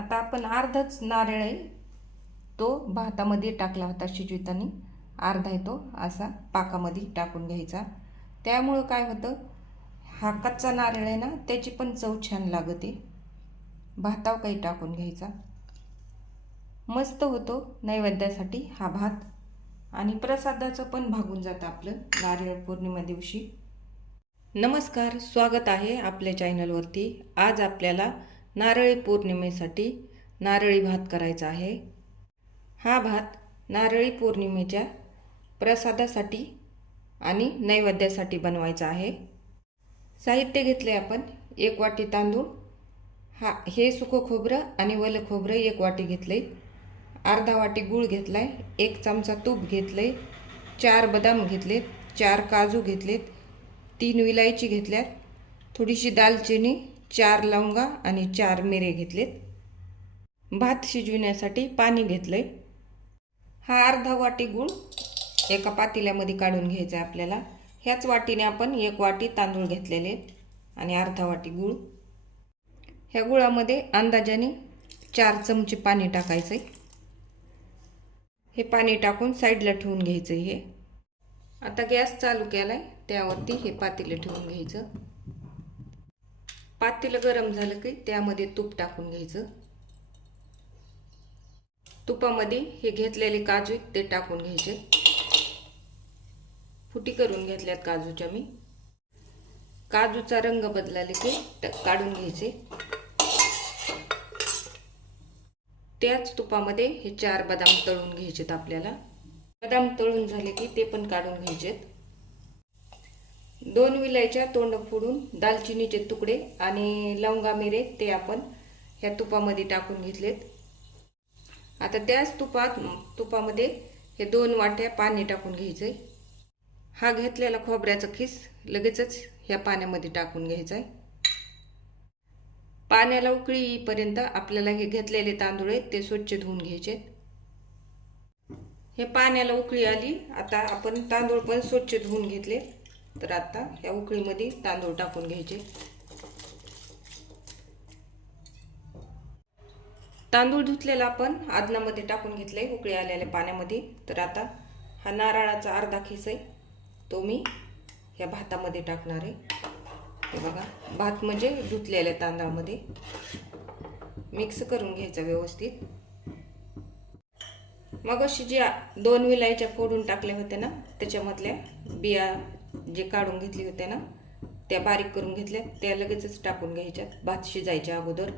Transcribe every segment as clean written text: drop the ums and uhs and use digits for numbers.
आता आपण अर्धाच नारळ आहे तो भातामध्ये टाकला होता शिजवताना, अर्धा आहे तो असा पाकामध्ये टाकून घ्यायचा। त्यामुळे काय होतं, हा कच्चा नारळ आहे ना त्याची पण चव छान लागते। भातावर काही टाकून घ्यायचा, मस्त होतो नैवेद्यासाठी हा भात। आणि प्रसादाचं पण भागून जातं आपलं नारळ पौर्णिमा दिवशी। नमस्कार, स्वागत आहे आपल्या चॅनलवरती। आज आपल्याला नारळी पौर्णिमेसाठी नारळी भात करायचा आहे। हा भात नारळी पौर्णिमेच्या प्रसादासाठी आणि नैवेद्यासाठी बनवायचा आहे। साहित्य घेतले आपण 1 वाटी तांदूळ, हे सुकं खोबरं आणि ओलं खोबरं 1 वाटी घेतले, अर्धा वाटी गूळ घेतलाय, 1 चमचा तूप घेतले, 4 बदाम घेतलेत, 4 काजू घेतलेत, 3 विलायची घेतल्यात, थोडीशी दालचिनी, 4 लवंगा आणि 4 मिरे घेतलेत। भात शिजविण्यासाठी पाणी घेतलंय। हा अर्धा वाटी गूळ एका पातेल्यामध्ये काढून घ्यायचा आहे आपल्याला। ह्याच वाटीने आपण 1 वाटी तांदूळ घेतलेले आणि अर्धा वाटी गूळ। ह्या गुळामध्ये अंदाजाने 4 चमचे पाणी टाकायचे। हे पाणी टाकून साईडला ठेवून घ्यायचं। हे आता गॅस चालू केलाय, त्यावरती हे पातेलं ठेवून घ्यायचं। पातेलं गरम झालं की त्यामध्ये तूप टाकून घ्यायचं। तुपामध्ये हे घेतलेले काजू ते टाकून घ्यायचे। फुटी करून घेतल्यात काजूच्या मी। काजूचा रंग बदलाले की काढून घ्यायचे। त्याच तुपामध्ये हे 4 बदाम तळून घ्यायचेत आपल्याला। बदाम तळून झाले की ते पण काढून घ्यायचेत। 2 विलायच्या तोंड फोडून दालचिनीचे तुकडे आणि लवंगा मिरे ते आपण ह्या तुपामध्ये टाकून घेतलेत। आता त्याच तुपामध्ये हे 2 वाट्या पाणी टाकून घ्यायचंय। हा घेतलेला खोबऱ्याचा खीस लगेचच ह्या पाण्यामध्ये टाकून घ्यायचा आहे। पाण्याला उकळी येईपर्यंत आपल्याला हे घेतलेले तांदूळ आहेत ते स्वच्छ धुवून घ्यायचे। हे पाण्याला उकळी आली, आता आपण तांदूळ पण स्वच्छ धुवून घेतले। तर आता ह्या उकळीमध्ये तांदूळ टाकून घ्यायचे। तांदूळ धुतलेला आपण आदनामध्ये टाकून घेतले उकळी आलेल्या पाण्यामध्ये। तर आता हा नारळाचा अर्धा खिस आहे तो मी ह्या भातामध्ये टाकणार आहे। हे बघा, भात म्हणजे धुतलेल्या तांदळामध्ये मिक्स करून घ्यायचं व्यवस्थित। मग अशी जी 2 विलायच्या फोडून टाकल्या होत्या ना त्याच्यामधल्या बिया जे काढून घेतली होत्या ना त्या बारीक करून घेतल्या, त्या लगेचच टाकून घ्यायच्या भात शिजायच्या अगोदर।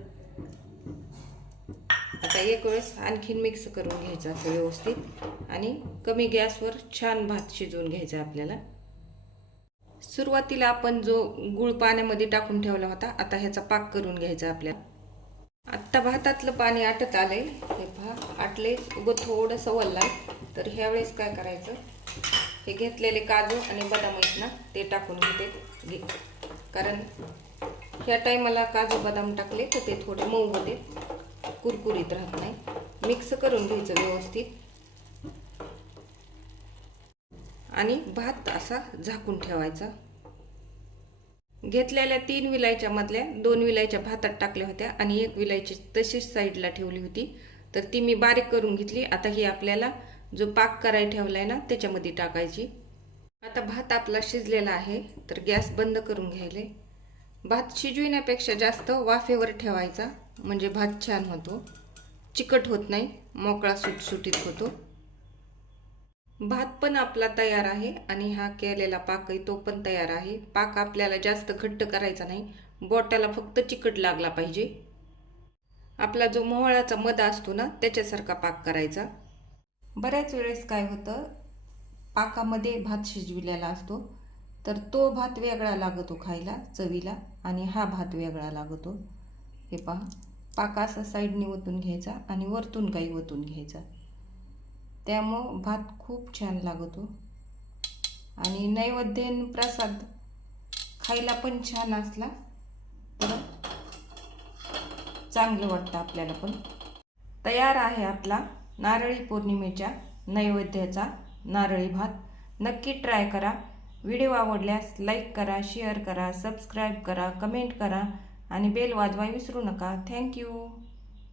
आता एक वेळेस आणखीन मिक्स करून घ्यायचं असं व्यवस्थित आणि कमी गॅसवर छान भात शिजवून घ्यायचा आपल्याला। सुरुवातीला आपण जो गूळ पाण्यामध्ये टाकून ठेवला होता, आता ह्याचा पाक करून घ्यायचा आपल्याला। आता भातातलं पाणी आटत आलंय, हे पहा आटले, उगं थोडंसं वल्लाय। तर ह्या वेळेस काय करायचं, हे घेतलेले काजू आणि बदाम आहेत ना ते टाकून घेते, कारण ह्या टायमाला काजू बदाम टाकले तर ते थोडे मऊ होते, कुरकुरीत राहत नाही। मिक्स करून घ्यायचं व्यवस्थित आणि भात असा झाकून ठेवायचा। घेतलेल्या 3 विलायच्या मधल्या 2 विलायच्या भातात टाकल्या होत्या आणि 1 विलायची तशीच साईडला ठेवली होती, तर ती मी बारीक करून घेतली। आता ही आपल्याला जो पाक करायला ठेवलाय ना त्याच्यामध्ये टाकायची। आता भात आपला शिजलेला आहे, तर गॅस बंद करून घ्यायले। भात शिजविण्यापेक्षा जास्त वाफेवर ठेवायचा, म्हणजे भात छान होतो, चिकट होत नाही, मोकळा सुटसुटीत होतो। भात पण आपला तयार आहे आणि हा केलेला पाकही तो पण तयार आहे। पाक आपल्याला जास्त घट्ट करायचा नाही, बोटाला फक्त चिकट लागला पाहिजे। आपला जो मोहळाचा मध असतो ना त्याच्यासारखा पाक करायचा। बऱ्याच वेळेस काय होतं, पाकामध्ये भात शिजविलेला असतो तर तो भात वेगळा लागतो खायला चवीला आणि हा भात वेगळा लागतो। हे पहा, पाक असा साईडने ओतून घ्यायचा आणि वरतून काही ओतून घ्यायचा, त्यामुळं भात खूप छान लागतो आणि नैवेद्य प्रसाद खायला पण छान असला तर चांगलं वाटतं आपल्याला पण। तयार आहे आपला नारळी पौर्णिमेच्या नैवेद्याचा नारळी भात। नक्की ट्राय करा। व्हिडिओ आवडल्यास लाईक करा, शेअर करा, सबस्क्राईब करा, कमेंट करा आणि बेल वाजवायला विसरू नका। थँक्यू।